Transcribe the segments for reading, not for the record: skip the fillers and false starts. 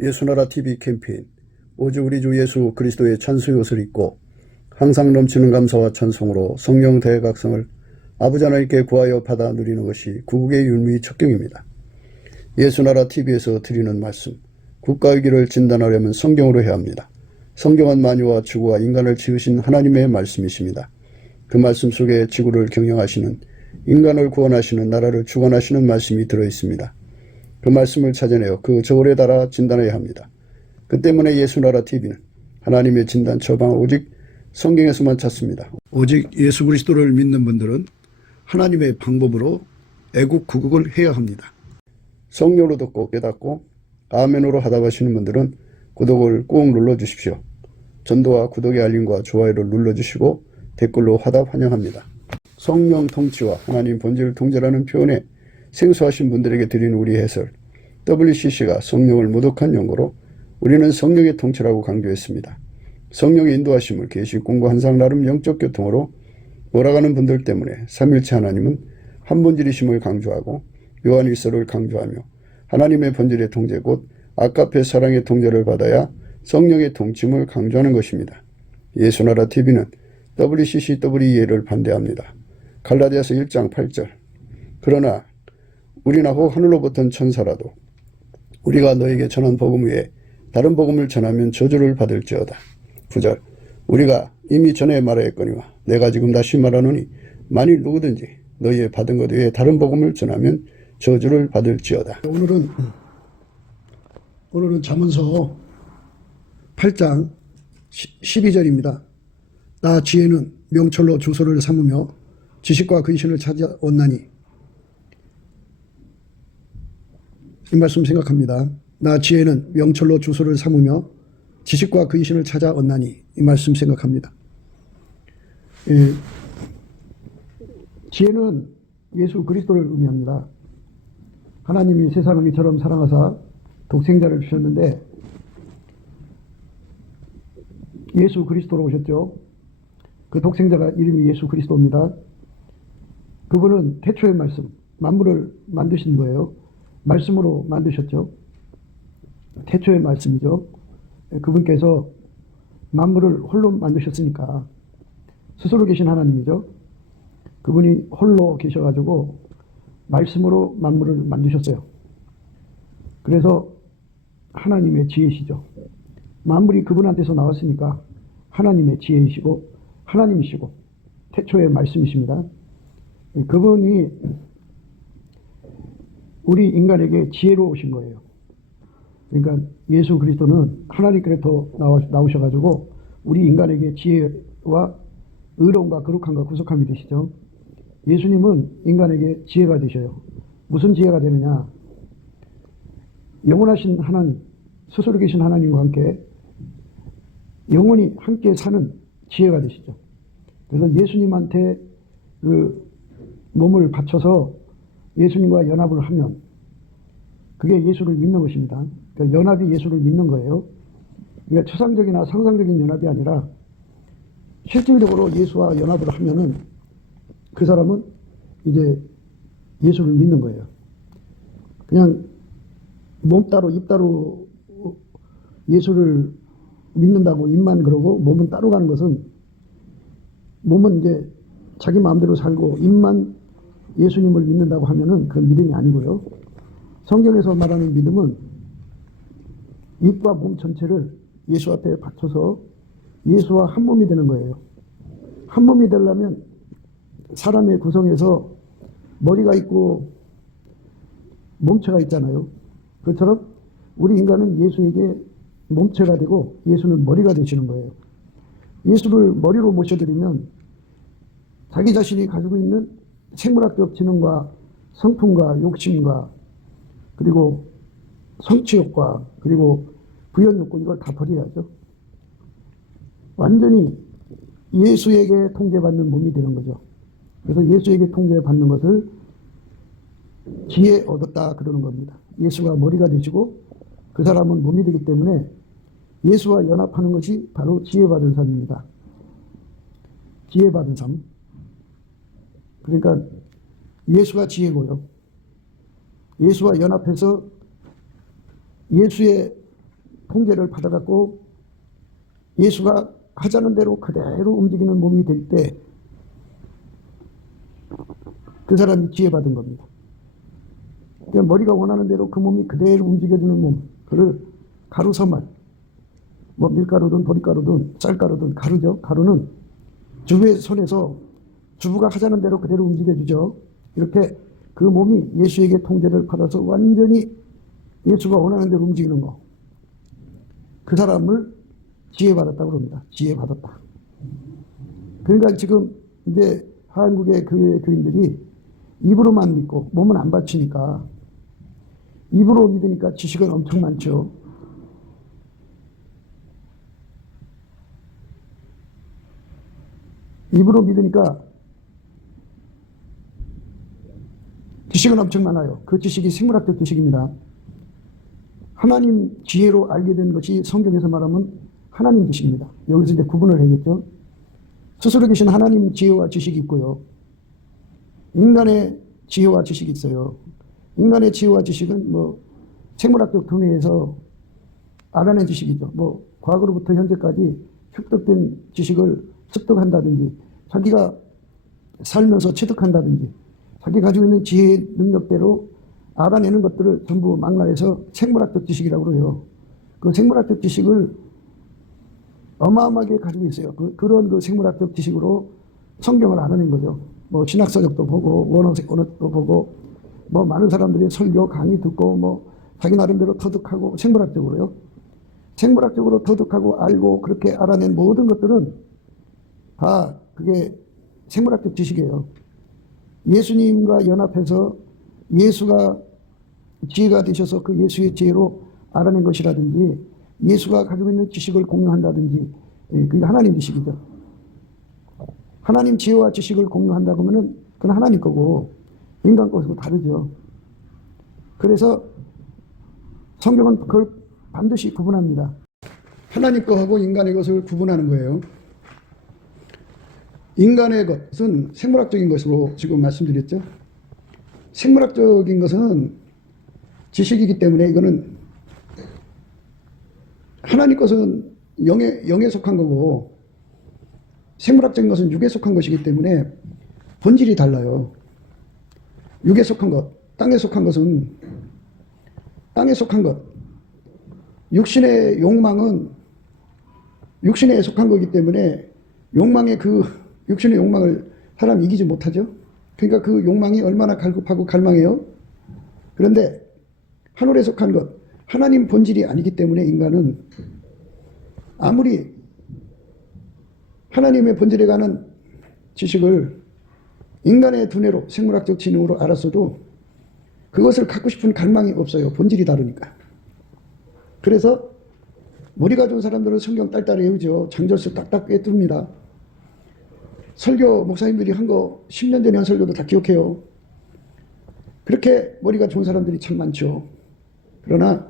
예수나라 TV 캠페인 오직 우리 주 예수 그리스도의 찬송의 옷을 입고 항상 넘치는 감사와 찬송으로 성령 대각성을 아버지 하나님께 구하여 받아 누리는 것이 구국의 윤미 척경입니다. 예수나라 TV에서 드리는 말씀, 국가 위기를 진단하려면 성경으로 해야 합니다. 성경은 만유와 지구와 인간을 지으신 하나님의 말씀이십니다. 그 말씀 속에 지구를 경영하시는, 인간을 구원하시는, 나라를 주관하시는 말씀이 들어있습니다. 그 말씀을 찾아내어 그 저울에 달아 진단해야 합니다. 그 때문에 예수나라 TV는 하나님의 진단 처방을 오직 성경에서만 찾습니다. 오직 예수 그리스도를 믿는 분들은 하나님의 방법으로 애국 구국을 해야 합니다. 성령으로 듣고 깨닫고 아멘으로 하답하시는 분들은 구독을 꼭 눌러주십시오. 전도와 구독의 알림과 좋아요를 눌러주시고 댓글로 화답 환영합니다. 성령 통치와 하나님 본질 통제라는 표현에 생소하신 분들에게 드리는 우리 해설, WCC가 성령을 모독한 용어로 우리는 성령의 통치라고 강조했습니다. 성령의 인도하심을 계시 공부 한상 나름 영적 교통으로 몰아가는 분들 때문에 삼일체 하나님은 한 본질이심을 강조하고 요한일서를 강조하며 하나님의 본질의 통제 곧 아까페 사랑의 통제를 받아야 성령의 통침을 강조하는 것입니다. 예수나라 TV는 WCCWEA를 반대합니다. 갈라디아서 1장 8절 그러나 우리나 혹 하늘로부터 천사라도 우리가 너에게 전한 복음 외에 다른 복음을 전하면 저주를 받을지어다. 9절 우리가 이미 전에 말하였거니와 내가 지금 다시 말하노니 만일 누구든지 너희의 받은 것 외에 다른 복음을 전하면 저주를 받을지어다. 오늘은 잠언서 8장 12절입니다. 나 지혜는 명철로 주소를 삼으며 지식과 근신을 찾아왔나니. 이 말씀 생각합니다. 나 지혜는 명철로 주소를 삼으며 지식과 근신을 찾아왔나니. 이 말씀 생각합니다. 지혜는 예수 그리스도를 의미합니다. 하나님이 세상을 이처럼 사랑하사 독생자를 주셨는데 예수 그리스도로 오셨죠. 그 독생자가 이름이 예수 그리스도입니다. 그분은 태초의 말씀, 만물을 만드신 거예요. 말씀으로 만드셨죠. 태초의 말씀이죠. 그분께서 만물을 홀로 만드셨으니까 스스로 계신 하나님이죠. 그분이 홀로 계셔가지고 말씀으로 만물을 만드셨어요. 그래서 하나님의 지혜시죠. 만물이 그분한테서 나왔으니까 하나님의 지혜이시고 하나님이시고 태초의 말씀이십니다. 그분이 우리 인간에게 지혜로 오신 거예요. 그러니까 예수 그리스도는 하나님께로부터 나오셔가지고 우리 인간에게 지혜와 의로움과 거룩함과 구속함이 되시죠. 예수님은 인간에게 지혜가 되셔요. 무슨 지혜가 되느냐? 영원하신 하나님, 스스로 계신 하나님과 함께 영원히 함께 사는 지혜가 되시죠. 그래서 예수님한테 그 몸을 바쳐서 예수님과 연합을 하면 그게 예수를 믿는 것입니다. 그러니까 연합이 예수를 믿는 거예요. 그러니까 추상적이나 상상적인 연합이 아니라 실질적으로 예수와 연합을 하면은 그 사람은 이제 예수를 믿는 거예요. 그냥 몸 따로 입 따로 예수를 믿는다고 입만 그러고 몸은 따로 가는 것은 몸은 이제 자기 마음대로 살고 입만 예수님을 믿는다고 하면은 그 믿음이 아니고요. 성경에서 말하는 믿음은 입과 몸 전체를 예수 앞에 바쳐서 예수와 한 몸이 되는 거예요. 한 몸이 되려면 사람의 구성에서 머리가 있고 몸체가 있잖아요. 그처럼 우리 인간은 예수에게 몸체가 되고 예수는 머리가 되시는 거예요. 예수를 머리로 모셔드리면 자기 자신이 가지고 있는 생물학적 지능과 성품과 욕심과 그리고 성취욕과 그리고 부연욕구 이걸 다 버려야죠. 완전히 예수에게 통제받는 몸이 되는 거죠. 그래서 예수에게 통제받는 것을 지혜 얻었다 그러는 겁니다. 예수가 머리가 되시고 그 사람은 몸이 되기 때문에 예수와 연합하는 것이 바로 지혜받은 삶입니다. 지혜받은 삶. 그러니까 예수가 지혜고요. 예수와 연합해서 예수의 통제를 받아갖고 예수가 하자는 대로 그대로 움직이는 몸이 될 때 그 사람이 지혜받은 겁니다. 그러니까 머리가 원하는 대로 그 몸이 그대로 움직여주는 몸, 그를 가루서말, 뭐 밀가루든 보리가루든 쌀가루든 가루죠. 가루는 주부의 손에서 주부가 하자는 대로 그대로 움직여주죠. 이렇게 그 몸이 예수에게 통제를 받아서 완전히 예수가 원하는 대로 움직이는 거. 그 사람을 지혜받았다고 합니다. 지혜받았다. 그러니까 지금 이제 한국의 교인들이 입으로만 믿고 몸은 안 바치니까, 입으로 믿으니까 지식은 엄청 많죠. 입으로 믿으니까 지식은 엄청 많아요. 그 지식이 생물학적 지식입니다. 하나님 지혜로 알게 된 것이 성경에서 말하면 하나님 지식입니다. 여기서 이제 구분을 해야겠죠. 스스로 계신 하나님 지혜와 지식이 있고요. 인간의 지혜와 지식이 있어요. 인간의 지혜와 지식은 뭐 생물학적 두뇌에서 알아낸 지식이죠. 뭐 과거로부터 현재까지 획득된 지식을 습득한다든지, 자기가 살면서 체득한다든지, 자기 가지고 있는 지혜 능력대로 알아내는 것들을 전부 망라해서 생물학적 지식이라고 해요. 그 생물학적 지식을 어마어마하게 가지고 있어요. 그런 그 생물학적 지식으로 성경을 알아낸 거죠. 뭐 신학서적도 보고 원어도 보고 뭐 많은 사람들이 설교 강의 듣고 뭐 자기 나름대로 터득하고, 생물학적으로요. 생물학적으로 터득하고 알고 그렇게 알아낸 모든 것들은 다 그게 생물학적 지식이에요. 예수님과 연합해서 예수가 지혜가 되셔서 그 예수의 지혜로 알아낸 것이라든지, 예수가 가지고 있는 지식을 공유한다든지, 그게 하나님 지식이죠. 하나님 지혜와 지식을 공유한다고 하면은 그건 하나님 거고 인간 것하고 다르죠. 그래서 성경은 그걸 반드시 구분합니다. 하나님 것하고 인간의 것을 구분하는 거예요. 인간의 것은 생물학적인 것으로 지금 말씀드렸죠. 생물학적인 것은 지식이기 때문에 이거는 하나님 것은 영에 속한 거고, 생물학적인 것은 육에 속한 것이기 때문에 본질이 달라요. 육에 속한 것, 땅에 속한 것은 땅에 속한 것. 육신의 욕망은 육신에 속한 거기 때문에 욕망의 그 육신의 욕망을 사람이 이기지 못하죠. 그러니까 그 욕망이 얼마나 갈급하고 갈망해요. 그런데 하늘에 속한 것, 하나님 본질이 아니기 때문에 인간은 아무리 하나님의 본질에 관한 지식을 인간의 두뇌로, 생물학적 지능으로 알았어도 그것을 갖고 싶은 갈망이 없어요. 본질이 다르니까. 그래서 머리가 좋은 사람들은 성경 딸딸 외우죠. 장절수 딱딱 꿰뚫습니다. 설교 목사님들이 한 거 10년 전에 한 설교도 다 기억해요. 그렇게 머리가 좋은 사람들이 참 많죠. 그러나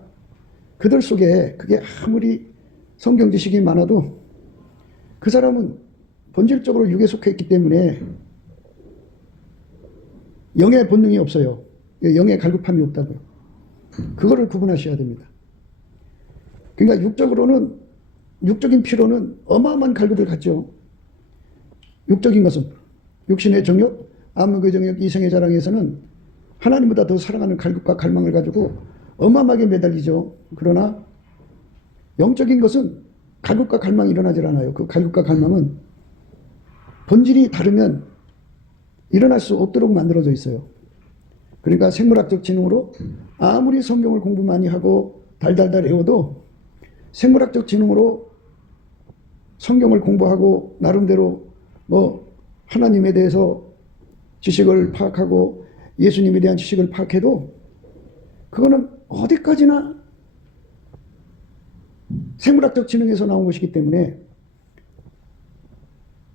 그들 속에 그게 아무리 성경 지식이 많아도 그 사람은 본질적으로 육에 속해 있기 때문에 영의 본능이 없어요. 영의 갈급함이 없다고요. 그거를 구분하셔야 됩니다. 그러니까 육적인 피로는 어마어마한 갈급을 갖죠. 육적인 것은 육신의 정욕, 암흑의 정욕, 이성의 자랑에서는 하나님보다 더 사랑하는 갈급과 갈망을 가지고 어마어마하게 매달리죠. 그러나 영적인 것은 갈급과 갈망이 일어나질 않아요. 그 갈급과 갈망은 본질이 다르면 일어날 수 없도록 만들어져 있어요. 그러니까 생물학적 지능으로 아무리 성경을 공부 많이 하고 달달달 외워도 생물학적 지능으로 성경을 공부하고 나름대로 뭐 하나님에 대해서 지식을 파악하고 예수님에 대한 지식을 파악해도 그거는 어디까지나 생물학적 지능에서 나온 것이기 때문에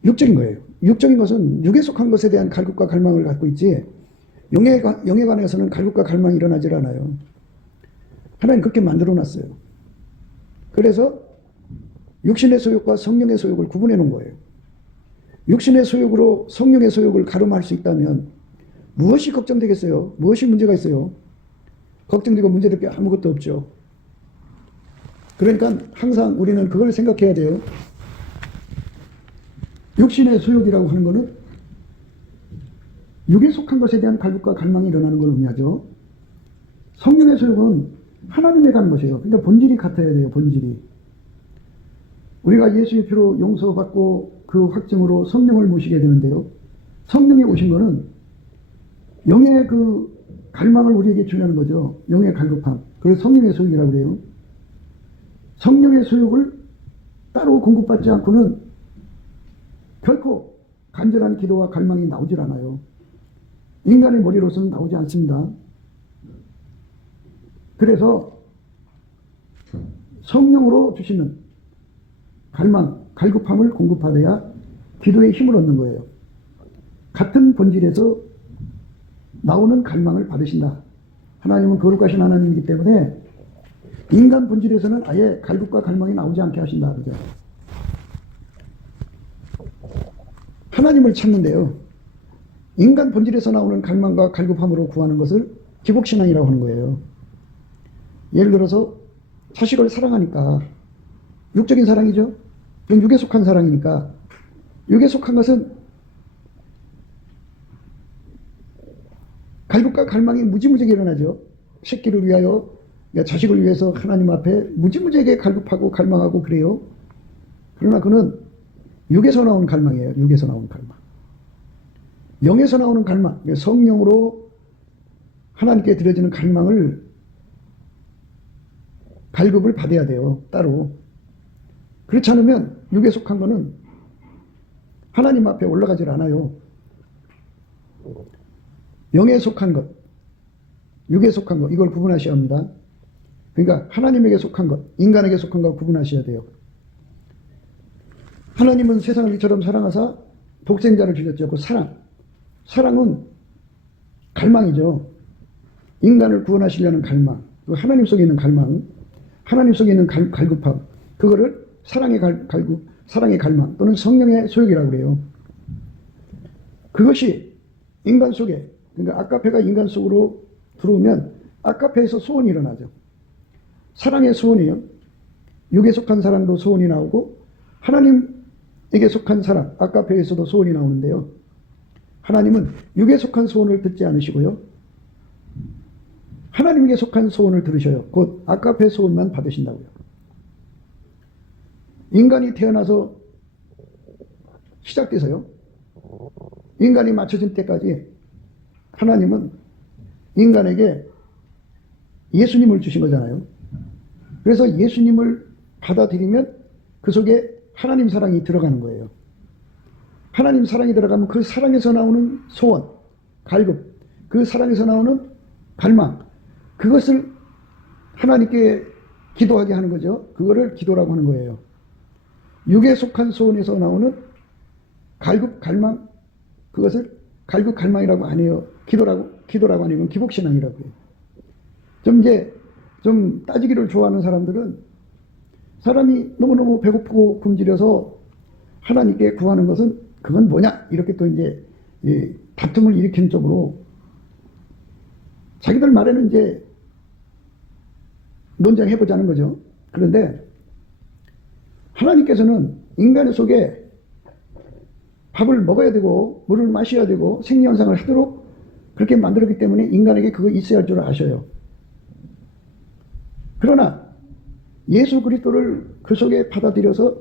육적인 거예요. 육적인 것은 육에 속한 것에 대한 갈급과 갈망을 갖고 있지, 영에 관해서는 갈급과 갈망이 일어나질 않아요. 하나님 그렇게 만들어 놨어요. 그래서 육신의 소욕과 성령의 소욕을 구분해 놓은 거예요. 육신의 소욕으로 성령의 소욕을 가름할 수 있다면 무엇이 걱정되겠어요? 무엇이 문제가 있어요? 걱정되고 문제될 게 아무것도 없죠. 그러니까 항상 우리는 그걸 생각해야 돼요. 육신의 소욕이라고 하는 것은 육에 속한 것에 대한 갈급과 갈망이 일어나는 걸 의미하죠. 성령의 소욕은 하나님에 가는 것이에요. 그러니까 본질이 같아야 돼요. 본질이. 우리가 예수의 피로 용서받고 그 확증으로 성령을 모시게 되는데요. 성령이 오신 것은 영의 그 갈망을 우리에게 주려는 거죠. 영의 갈급함. 그래서 성령의 소욕이라고 그래요. 성령의 소욕을 따로 공급받지 않고는 결코 간절한 기도와 갈망이 나오질 않아요. 인간의 머리로서는 나오지 않습니다. 그래서 성령으로 주시는 갈망, 갈급함을 공급받아야 기도의 힘을 얻는 거예요. 같은 본질에서 나오는 갈망을 받으신다. 하나님은 거룩하신 하나님이기 때문에 인간 본질에서는 아예 갈급과 갈망이 나오지 않게 하신다. 그죠? 하나님을 찾는데요. 인간 본질에서 나오는 갈망과 갈급함으로 구하는 것을 기복신앙이라고 하는 거예요. 예를 들어서 자식을 사랑하니까 육적인 사랑이죠. 육에 속한 사랑이니까 육에 속한 것은 갈급과 갈망이 무지무지하게 일어나죠. 새끼를 위하여 자식을 위해서 하나님 앞에 무지무지하게 갈급하고 갈망하고 그래요. 그러나 그는 육에서 나온 갈망이에요. 육에서 나온 갈망. 영에서 나오는 갈망, 성령으로 하나님께 드려지는 갈급을 받아야 돼요. 따로. 그렇지 않으면 육에 속한 거는 하나님 앞에 올라가질 않아요. 영에 속한 것, 육에 속한 것, 이걸 구분하셔야 합니다. 그러니까 하나님에게 속한 것, 인간에게 속한 것 구분하셔야 돼요. 하나님은 세상을 이처럼 사랑하사 독생자를 주셨죠. 그 사랑은 갈망이죠. 인간을 구원하시려는 갈망, 하나님 속에 있는 갈망, 하나님 속에 있는 갈급함, 그거를 사랑의 갈망 또는 성령의 소욕이라고 그래요. 그것이 인간 속에, 그러니까 아까페가 인간 속으로 들어오면 아까페에서 소원이 일어나죠. 사랑의 소원이에요. 육에 속한 사랑도 소원이 나오고 하나님에게 속한 사랑, 아까페에서도 소원이 나오는데요. 하나님은 육에 속한 소원을 듣지 않으시고요. 하나님에게 속한 소원을 들으셔요. 곧 아까페 소원만 받으신다고요. 인간이 태어나서 시작돼서요. 인간이 맞춰진 때까지 하나님은 인간에게 예수님을 주신 거잖아요. 그래서 예수님을 받아들이면 그 속에 하나님 사랑이 들어가는 거예요. 하나님 사랑이 들어가면 그 사랑에서 나오는 소원, 갈급, 그 사랑에서 나오는 갈망, 그것을 하나님께 기도하게 하는 거죠. 그거를 기도라고 하는 거예요. 육에 속한 소원에서 나오는 갈급, 갈망, 그것을 갈급, 갈망이라고 안 해요. 기도라고 아니면 기복신앙이라고 해요. 좀 따지기를 좋아하는 사람들은 사람이 너무너무 배고프고 굶주려서 하나님께 구하는 것은 그건 뭐냐? 이렇게 또 이제 다툼을 일으키는 쪽으로 자기들 말에는 이제 논쟁해보자는 거죠. 그런데 하나님께서는 인간 속에 밥을 먹어야 되고 물을 마셔야 되고 생리현상을 하도록 그렇게 만들었기 때문에 인간에게 그거 있어야 할 줄 아셔요. 그러나 예수 그리스도를 그 속에 받아들여서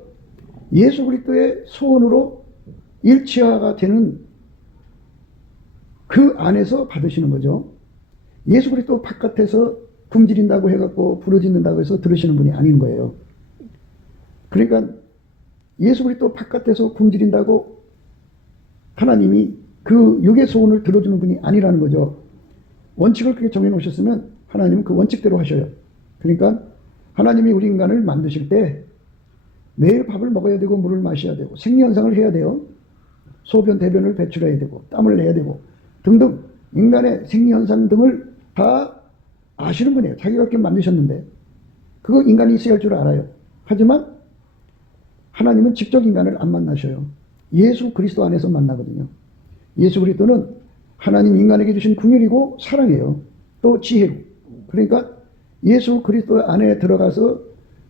예수 그리스도의 소원으로 일치화가 되는 그 안에서 받으시는 거죠. 예수 그리스도 바깥에서 굶주린다고 해갖고 부르짖는다고 해서 들으시는 분이 아닌 거예요. 그러니까 예수 그리스도 바깥에서 굶주린다고 하나님이 그 육의 소원을 들어주는 분이 아니라는 거죠. 원칙을 그렇게 정해놓으셨으면 하나님은 그 원칙대로 하셔요. 그러니까 하나님이 우리 인간을 만드실 때 매일 밥을 먹어야 되고 물을 마셔야 되고 생리현상을 해야 돼요. 소변, 대변을 배출해야 되고 땀을 내야 되고 등등 인간의 생리현상 등을 다 아시는 분이에요. 자기가 그렇게 만드셨는데 그거 인간이 있어야 할 줄 알아요. 하지만 하나님은 직접 인간을 안 만나셔요. 예수 그리스도 안에서 만나거든요. 예수 그리스도는 하나님 인간에게 주신 긍휼이고 사랑이에요. 또 지혜고. 그러니까 예수 그리스도 안에 들어가서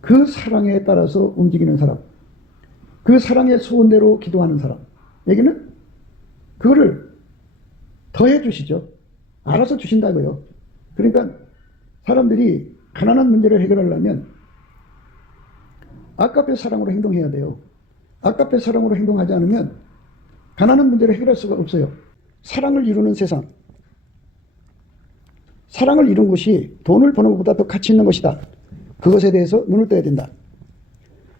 그 사랑에 따라서 움직이는 사람, 그 사랑의 소원대로 기도하는 사람, 여기는 그거를 더해 주시죠. 알아서 주신다고요. 그러니까 사람들이 가난한 문제를 해결하려면 아까페 사랑으로 행동해야 돼요. 아까페 사랑으로 행동하지 않으면 가난한 문제를 해결할 수가 없어요. 사랑을 이루는 세상, 사랑을 이룬 것이 돈을 버는 것보다 더 가치 있는 것이다. 그것에 대해서 눈을 떠야 된다.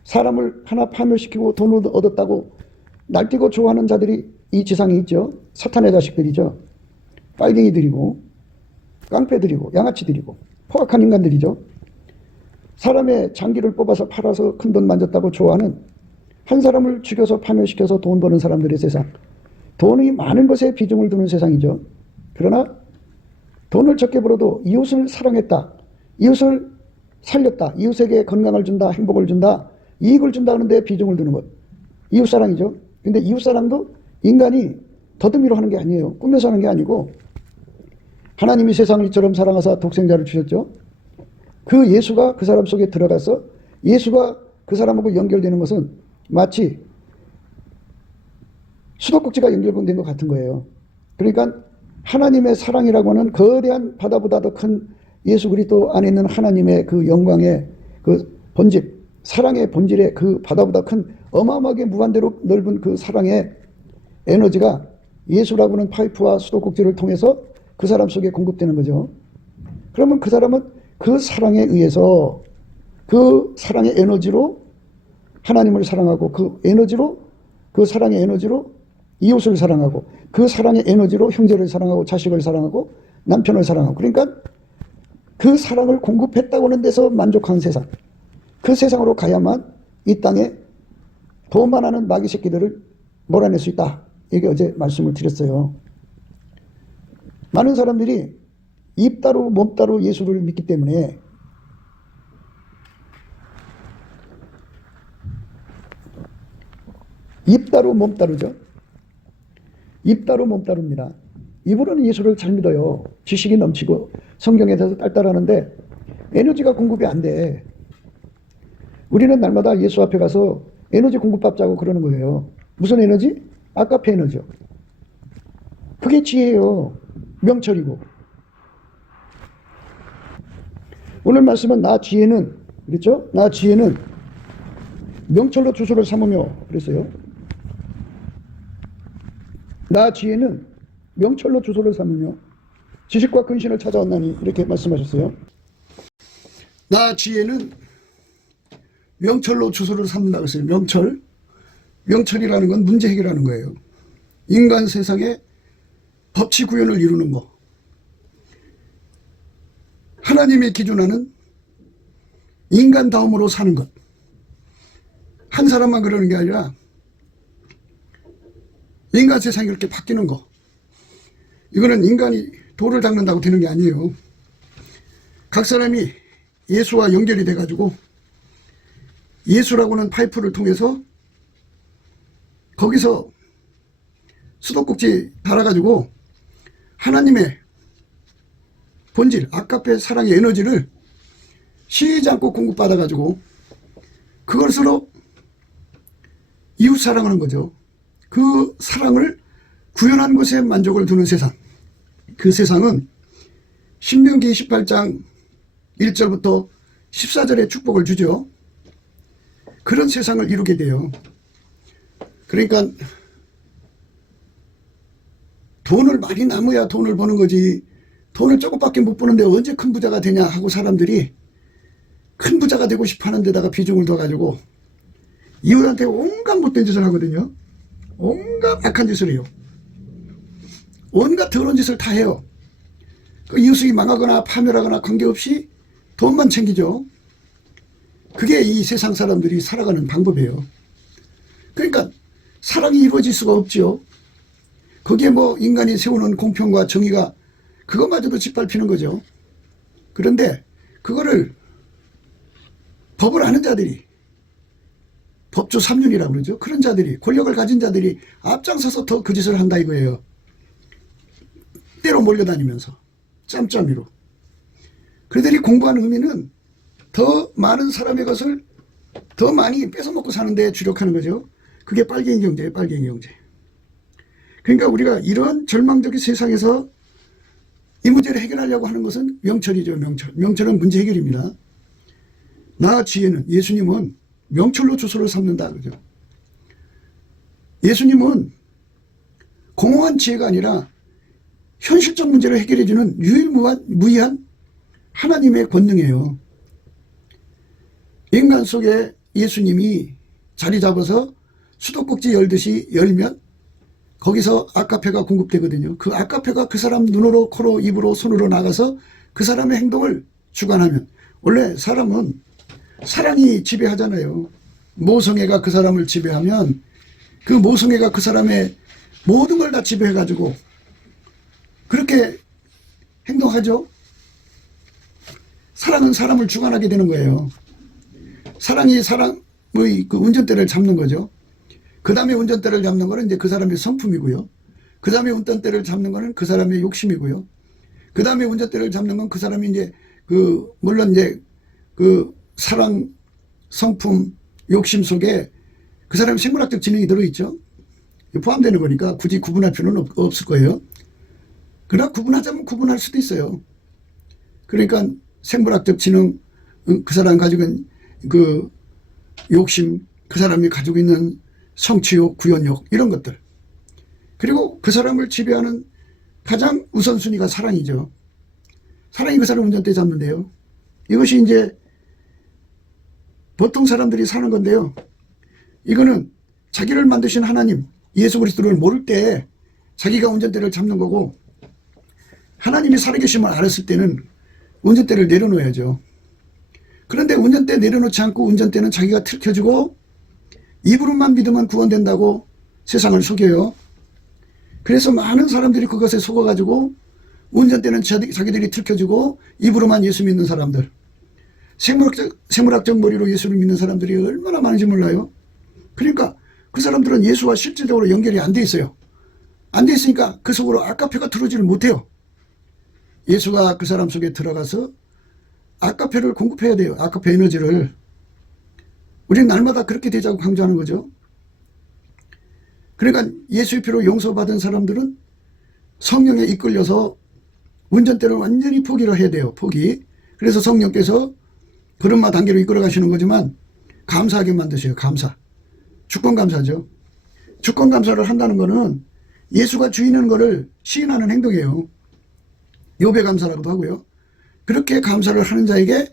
사람을 하나 파멸시키고 돈을 얻었다고 날뛰고 좋아하는 자들이 이 지상에 있죠. 사탄의 자식들이죠. 빨갱이들이고 깡패들이고 양아치들이고 포악한 인간들이죠. 사람의 장기를 뽑아서 팔아서 큰 돈 만졌다고 좋아하는, 한 사람을 죽여서 파멸시켜서 돈 버는 사람들의 세상, 돈이 많은 것에 비중을 두는 세상이죠. 그러나 돈을 적게 벌어도 이웃을 사랑했다, 이웃을 살렸다, 이웃에게 건강을 준다, 행복을 준다, 이익을 준다 하는데 비중을 두는 것, 이웃사랑이죠. 근데 이웃사랑도 인간이 더듬이로 하는 게 아니에요. 꿈에서 하는 게 아니고 하나님이 세상을 이처럼 사랑하사 독생자를 주셨죠. 그 예수가 그 사람 속에 들어가서 예수가 그 사람하고 연결되는 것은 마치 수도꼭지가 연결된 것 같은 거예요. 그러니까 하나님의 사랑이라고 하는 거대한 바다보다 더 큰 예수 그리스도 안에 있는 하나님의 그 영광의 그 본질, 사랑의 본질의 그 바다보다 큰 어마어마하게 무한대로 넓은 그 사랑의 에너지가 예수라고 하는 파이프와 수도꼭지를 통해서 그 사람 속에 공급되는 거죠. 그러면 그 사람은 그 사랑에 의해서, 그 사랑의 에너지로 하나님을 사랑하고, 그 에너지로, 그 사랑의 에너지로 이웃을 사랑하고, 그 사랑의 에너지로 형제를 사랑하고, 자식을 사랑하고, 남편을 사랑하고, 그러니까 그 사랑을 공급했다고 하는 데서 만족한 세상, 그 세상으로 가야만 이 땅에 더 많은 마귀 새끼들을 몰아낼 수 있다. 이게 어제 말씀을 드렸어요. 많은 사람들이 입 따로 몸 따로 예수를 믿기 때문에 입 따로 몸 따로죠. 입 따로 몸 따로입니다. 입으로는 예수를 잘 믿어요. 지식이 넘치고 성경에 대해서 딸딸하는데 에너지가 공급이 안 돼. 우리는 날마다 예수 앞에 가서 에너지 공급받자고 그러는 거예요. 무슨 에너지? 아까페 에너지요. 그게 지혜예요. 명철이고. 오늘 말씀은 나 지혜는, 그랬죠? 나 지혜는 명철로 주소를 삼으며 그랬어요. 나 지혜는 명철로 주소를 삼으며 지식과 근신을 찾아왔나니, 이렇게 말씀하셨어요. 나 지혜는 명철로 주소를 삼는다고 했어요. 명철. 명철이라는 건 문제 해결하는 거예요. 인간 세상에 법치 구현을 이루는 거. 하나님의 기준하는 인간다움으로 사는 것. 한 사람만 그러는 게 아니라 인간 세상이 이렇게 바뀌는 거. 이거는 인간이 돌을 닦는다고 되는 게 아니에요. 각 사람이 예수와 연결이 돼가지고 예수라고 하는 파이프를 통해서 거기서 수도꼭지 달아가지고 하나님의 본질, 아까페 사랑의 에너지를 쉬지 않고 공급받아가지고 그걸 서로 이웃 사랑하는 거죠. 그 사랑을 구현한 것에 만족을 두는 세상. 그 세상은 신명기 28장 1절부터 14절의 축복을 주죠. 그런 세상을 이루게 돼요. 그러니까 돈을 많이 남아야 돈을 버는 거지, 돈을 조금밖에 못 버는데 언제 큰 부자가 되냐 하고 사람들이 큰 부자가 되고 싶어 하는 데다가 비중을 둬가지고 이웃한테 온갖 못된 짓을 하거든요. 온갖 악한 짓을 해요. 온갖 더러운 짓을 다 해요. 그 이웃이 망하거나 파멸하거나 관계없이 돈만 챙기죠. 그게 이 세상 사람들이 살아가는 방법이에요. 그러니까 사랑이 이루어질 수가 없죠. 거기에 뭐 인간이 세우는 공평과 정의가 그것마저도 짓밟히는 거죠. 그런데 그거를 법을 아는 자들이, 법조 3륜이라고 그러죠. 그런 자들이, 권력을 가진 자들이 앞장서서 더 그 짓을 한다 이거예요. 때로 몰려다니면서 짬짬이로. 그들이 공부하는 의미는 더 많은 사람의 것을 더 많이 뺏어먹고 사는 데 주력하는 거죠. 그게 빨갱이 경제예요. 빨갱이 경제. 그러니까 우리가 이런 절망적인 세상에서 이 문제를 해결하려고 하는 것은 명철이죠. 명철. 명철은 문제 해결입니다. 나 지혜는, 예수님은 명철로 주소를 삼는다. 그죠? 예수님은 공허한 지혜가 아니라 현실적 문제를 해결해주는 유일무이한 하나님의 권능이에요. 인간 속에 예수님이 자리 잡아서 수도꼭지 열듯이 열면 거기서 아카페가 공급되거든요. 그 아카페가 그 사람 눈으로, 코로, 입으로, 손으로 나가서 그 사람의 행동을 주관하면, 원래 사람은 사랑이 지배하잖아요. 모성애가 그 사람을 지배하면 그 모성애가 그 사람의 모든 걸 다 지배해가지고 그렇게 행동하죠. 사랑은 사람을 주관하게 되는 거예요. 사랑이 사람의 그 운전대를 잡는 거죠. 그 다음에 운전대를 잡는 거는 이제 그 사람의 성품이고요. 그 다음에 운전대를 잡는 거는 그 사람의 욕심이고요. 그 다음에 운전대를 잡는 건 그 사람이 이제 물론 이제 사랑, 성품, 욕심 속에 그 사람의 생물학적 지능이 들어있죠. 포함되는 거니까 굳이 구분할 필요는 없을 거예요. 그러나 구분하자면 구분할 수도 있어요. 그러니까 생물학적 지능, 그 사람이 가지고 있는 그 욕심, 그 사람이 가지고 있는 성취욕, 구현욕, 이런 것들. 그리고 그 사람을 지배하는 가장 우선순위가 사랑이죠. 사랑이 그 사람 운전대 잡는데요. 이것이 이제 보통 사람들이 사는 건데요. 이거는 자기를 만드신 하나님, 예수 그리스도를 모를 때 자기가 운전대를 잡는 거고, 하나님이 살아계심을 알았을 때는 운전대를 내려놓아야죠. 그런데 운전대 내려놓지 않고 운전대는 자기가 틀켜주고 입으로만 믿으면 구원된다고 세상을 속여요. 그래서 많은 사람들이 그것에 속아가지고 운전대는 자기들이 틀켜주고 입으로만 예수 믿는 사람들, 생물학적 머리로 예수를 믿는 사람들이 얼마나 많은지 몰라요. 그러니까 그 사람들은 예수와 실질적으로 연결이 안 돼 있어요. 안 돼 있으니까 그 속으로 아카페가 들어오지를 못해요. 예수가 그 사람 속에 들어가서 아카페를 공급해야 돼요. 아카페 에너지를. 우리는 날마다 그렇게 되자고 강조하는 거죠. 그러니까 예수의 피로 용서받은 사람들은 성령에 이끌려서 운전대를 완전히 포기를 해야 돼요. 포기. 그래서 성령께서 걸음마 단계로 이끌어 가시는 거지만 감사하게 만드세요. 감사. 주권감사죠. 주권감사를 한다는 거는 예수가 주인인 거를 시인하는 행동이에요. 요배감사라고도 하고요. 그렇게 감사를 하는 자에게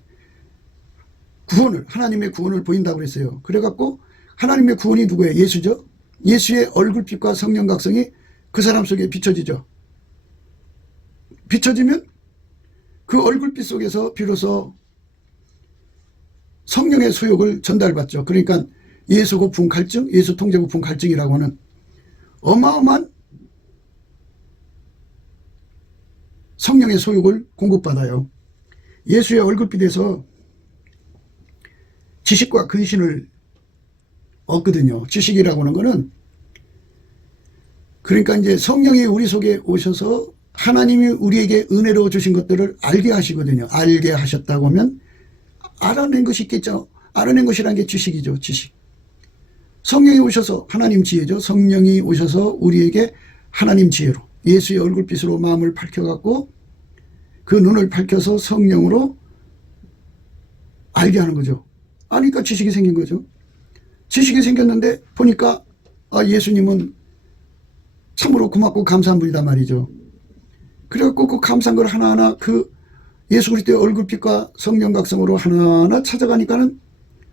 하나님의 구원을 보인다고 그랬어요. 그래갖고 하나님의 구원이 누구예요? 예수죠. 예수의 얼굴빛과 성령각성이 그 사람 속에 비춰지죠. 비춰지면 그 얼굴빛 속에서 비로소 성령의 소욕을 전달받죠. 그러니까 예수 고품 갈증, 예수 통제 고품 갈증이라고 하는 어마어마한 성령의 소욕을 공급받아요. 예수의 얼굴빛에서 지식과 근신을 얻거든요. 지식이라고 하는 거는 그러니까 이제 성령이 우리 속에 오셔서 하나님이 우리에게 은혜로 주신 것들을 알게 하시거든요. 알게 하셨다고 하면 알아낸 것이 있겠죠. 알아낸 것이라는 게 지식이죠. 지식. 성령이 오셔서 하나님 지혜죠. 성령이 오셔서 우리에게 하나님 지혜로 예수의 얼굴빛으로 마음을 밝혀갖고 그 눈을 밝혀서 성령으로 알게 하는 거죠. 아니까 지식이 생긴 거죠. 지식이 생겼는데 보니까 예수님은 참으로 고맙고 감사한 분이다 말이죠. 그래갖고 그 감사한 걸 하나하나 그 예수 그리스도의 얼굴빛과 성령각성으로 하나하나 찾아가니까는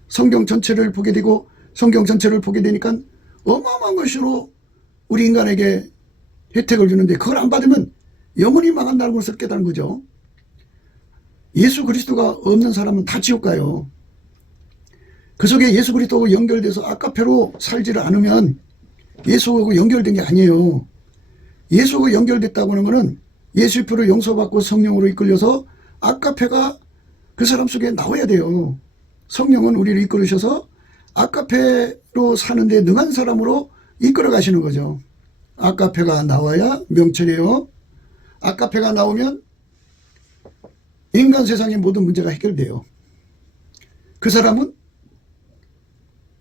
성경 전체를 보게 되고 성경 전체를 보게 되니까 어마어마한 것으로 우리 인간에게 혜택을 주는데 그걸 안 받으면 영원히 망한다는 것을 깨달은 거죠. 예수 그리스도가 없는 사람은 다 지옥 가요. 그 속에 예수 그리스도하고 연결돼서 아카페로 살지를 않으면 예수하고 연결된 게 아니에요. 예수하고 연결됐다고 하는 것은 예수의 피로 용서받고 성령으로 이끌려서 아카페가 그 사람 속에 나와야 돼요. 성령은 우리를 이끌으셔서 아카페로 사는데 능한 사람으로 이끌어 가시는 거죠. 아카페가 나와야 명철이에요. 아카페가 나오면 인간 세상의 모든 문제가 해결돼요. 그 사람은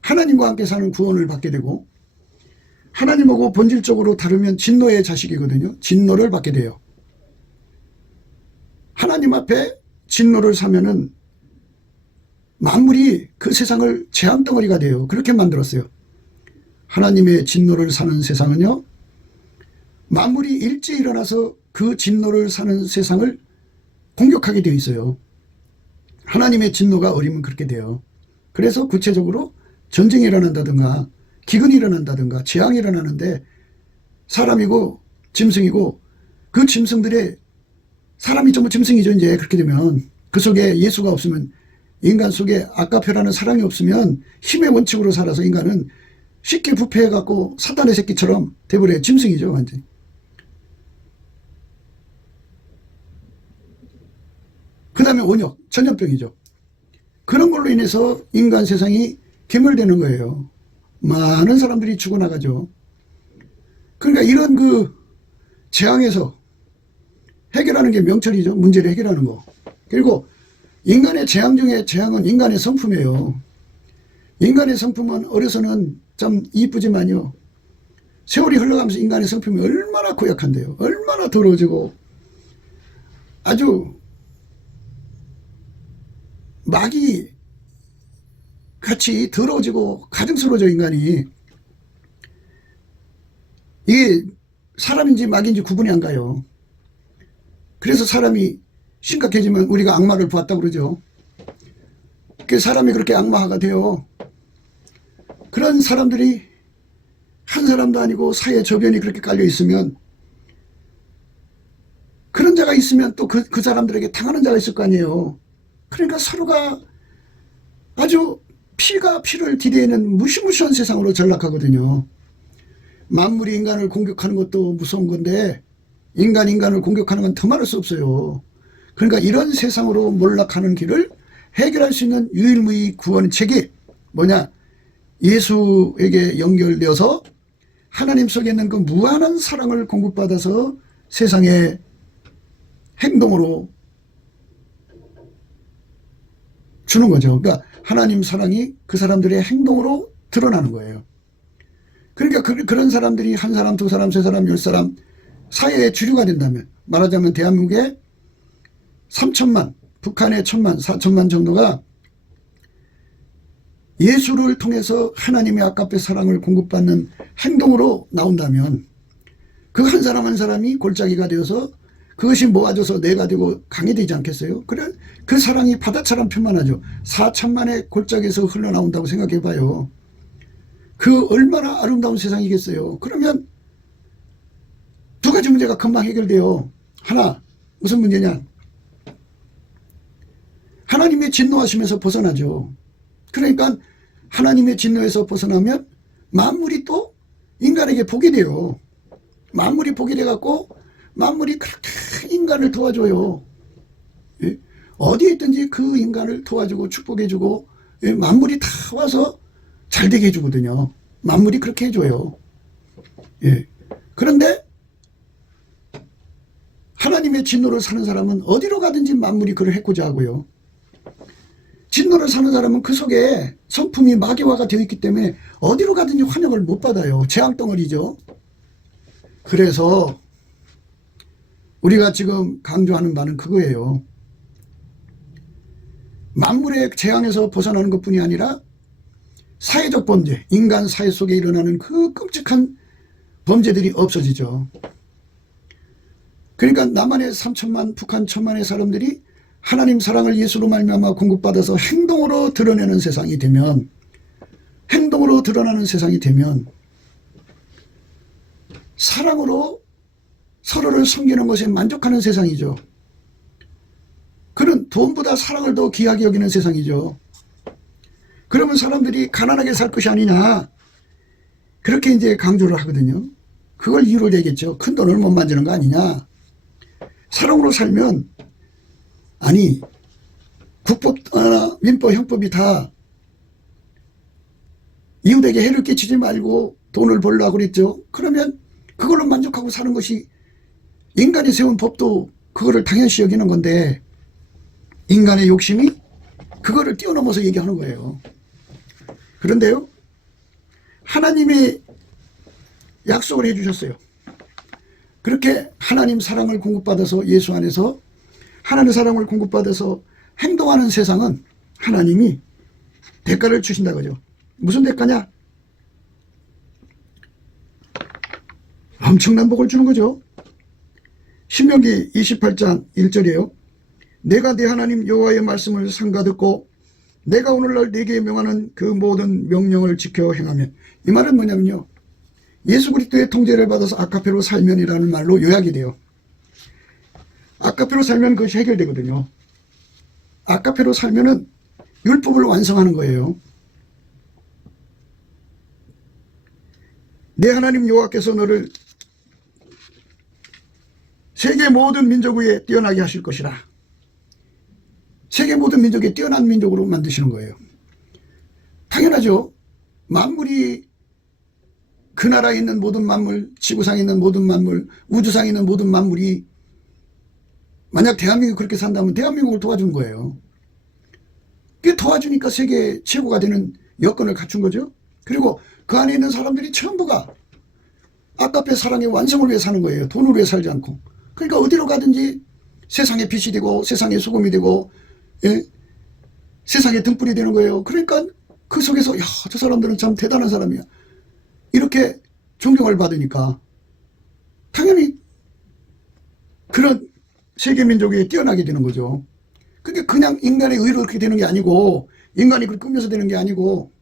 하나님과 함께 사는 구원을 받게 되고 하나님하고 본질적으로 다르면 진노의 자식이거든요. 진노를 받게 돼요. 하나님 앞에 진노를 사면은 만물이 그 세상을 재앙덩어리가 돼요. 그렇게 만들었어요. 하나님의 진노를 사는 세상은요, 만물이 일제히 일어나서 그 진노를 사는 세상을 공격하게 되어 있어요. 하나님의 진노가 어리면 그렇게 돼요. 그래서 구체적으로 전쟁이 일어난다든가 기근이 일어난다든가 재앙이 일어나는데 사람이고 짐승이고 그 짐승들의 사람이 전부 짐승이죠. 이제 그렇게 되면 그 속에 예수가 없으면 인간 속에 아까페라는 사랑이 없으면 힘의 원칙으로 살아서 인간은 쉽게 부패해갖고 사단의 새끼처럼 돼버려요. 짐승이죠. 완전히. 그 다음에 온역, 전염병이죠. 그런 걸로 인해서 인간 세상이 괴멸되는 거예요. 많은 사람들이 죽어나가죠. 그러니까 이런 그 재앙에서 해결하는 게 명철이죠. 문제를 해결하는 거. 그리고 인간의 재앙 중에 재앙은 인간의 성품이에요. 인간의 성품은 어려서는 참 이쁘지만요. 세월이 흘러가면서 인간의 성품이 얼마나 고약한데요. 얼마나 더러워지고 아주 마귀 같이 더러워지고 가증스러워져 인간이. 이게 사람인지 마귀인지 구분이 안 가요. 그래서 사람이 심각해지면 우리가 악마를 보았다고 그러죠. 그 사람이 그렇게 악마가 돼요. 그런 사람들이 한 사람도 아니고 사회 저변이 그렇게 깔려 있으면 그런 자가 있으면 또 그 사람들에게 당하는 자가 있을 거 아니에요. 그러니까 서로가 아주 피가 피를 디대는 무시무시한 세상으로 전락하거든요. 만물이 인간을 공격하는 것도 무서운 건데 인간을 공격하는 건 더 말할 수 없어요. 그러니까 이런 세상으로 몰락하는 길을 해결할 수 있는 유일무이 구원책이 뭐냐? 예수에게 연결되어서 하나님 속에 있는 그 무한한 사랑을 공급받아서 세상의 행동으로 주는 거죠. 그러니까 하나님 사랑이 그 사람들의 행동으로 드러나는 거예요. 그러니까 그런 사람들이 한 사람, 두 사람, 세 사람, 10사람 사회의 주류가 된다면, 말하자면 대한민국에 3천만, 북한의 1천만, 4천만 정도가 예수를 통해서 하나님의 아깝게 사랑을 공급받는 행동으로 나온다면 그 한 사람 한 사람이 골짜기가 되어서 그것이 모아져서 내가 되고 강이 되지 않겠어요? 그래, 그 사랑이 바다처럼 편만하죠. 4천만의 골짜기에서 흘러나온다고 생각해 봐요. 그 얼마나 아름다운 세상이겠어요. 그러면 두 가지 문제가 금방 해결돼요. 하나, 무슨 문제냐? 하나님의 진노하심에서 벗어나죠. 그러니까 하나님의 진노에서 벗어나면 만물이 또 인간에게 복이 돼요. 만물이 복이 돼갖고 만물이 그렇게 인간을 도와줘요. 예? 어디에 있든지 그 인간을 도와주고 축복해주고, 예? 만물이 다 와서 잘되게 해주거든요. 만물이 그렇게 해줘요. 예. 그런데 하나님의 진노를 사는 사람은 어디로 가든지 만물이 그를 해코자 하고요. 진노를 사는 사람은 그 속에 성품이 마귀화가 되어 있기 때문에 어디로 가든지 환영을 못 받아요. 재앙덩어리죠. 그래서 우리가 지금 강조하는 바는 그거예요. 만물의 재앙에서 벗어나는 것뿐이 아니라 사회적 범죄, 인간 사회 속에 일어나는 그 끔찍한 범죄들이 없어지죠. 그러니까 남한의 3천만, 북한 1천만의 사람들이 하나님 사랑을 예수로 말미암아 공급받아서 행동으로 드러내는 세상이 되면, 행동으로 드러나는 세상이 되면 사랑으로 서로를 섬기는 것에 만족하는 세상이죠. 그는 돈보다 사랑을 더 귀하게 여기는 세상이죠. 그러면 사람들이 가난하게 살 것이 아니냐, 그렇게 이제 강조를 하거든요. 그걸 이유를 대겠죠. 큰 돈을 못 만지는 거 아니냐. 사랑으로 살면, 아니 국법, 민법, 형법이 다 이웃에게 해를 끼치지 말고 돈을 벌려고 그랬죠. 그러면 그걸로 만족하고 사는 것이 인간이 세운 법도 그거를 당연시 여기는 건데, 인간의 욕심이 그거를 뛰어넘어서 얘기하는 거예요. 그런데요, 하나님이 약속을 해주셨어요. 그렇게 하나님 사랑을 공급받아서 예수 안에서 하나님의 사랑을 공급받아서 행동하는 세상은 하나님이 대가를 주신다 그죠. 무슨 대가냐? 엄청난 복을 주는 거죠. 신명기 28장 1절이에요. 내가 네 하나님 여호와의 말씀을 삼가 듣고 내가 오늘날 네게 명하는 그 모든 명령을 지켜 행하면, 이 말은 뭐냐면요, 예수 그리스도의 통제를 받아서 아카페로 살면이라는 말로 요약이 돼요. 아카페로 살면 그것이 해결되거든요. 아카페로 살면은 율법을 완성하는 거예요. 내 하나님 여호와께서 너를 세계 모든 민족 위에 뛰어나게 하실 것이라. 세계 모든 민족에 뛰어난 민족으로 만드시는 거예요. 당연하죠. 만물이, 그 나라에 있는 모든 만물, 지구상에 있는 모든 만물, 우주상에 있는 모든 만물이 만약 대한민국이 그렇게 산다면 대한민국을 도와준 거예요. 그게 도와주니까 세계 최고가 되는 여건을 갖춘 거죠. 그리고 그 안에 있는 사람들이 전부가 아까페 사랑의 완성을 위해 사는 거예요. 돈을 위해 살지 않고. 그러니까 어디로 가든지 세상의 빛이 되고 세상의 소금이 되고, 예? 세상의 등불이 되는 거예요. 그러니까 그 속에서, 야, 저 사람들은 참 대단한 사람이야, 이렇게 존경을 받으니까 당연히 그런 세계 민족에 뛰어나게 되는 거죠. 그게 그냥 인간의 의로 그렇게 되는 게 아니고, 인간이 그렇게 꾸며서 되는 게 아니고,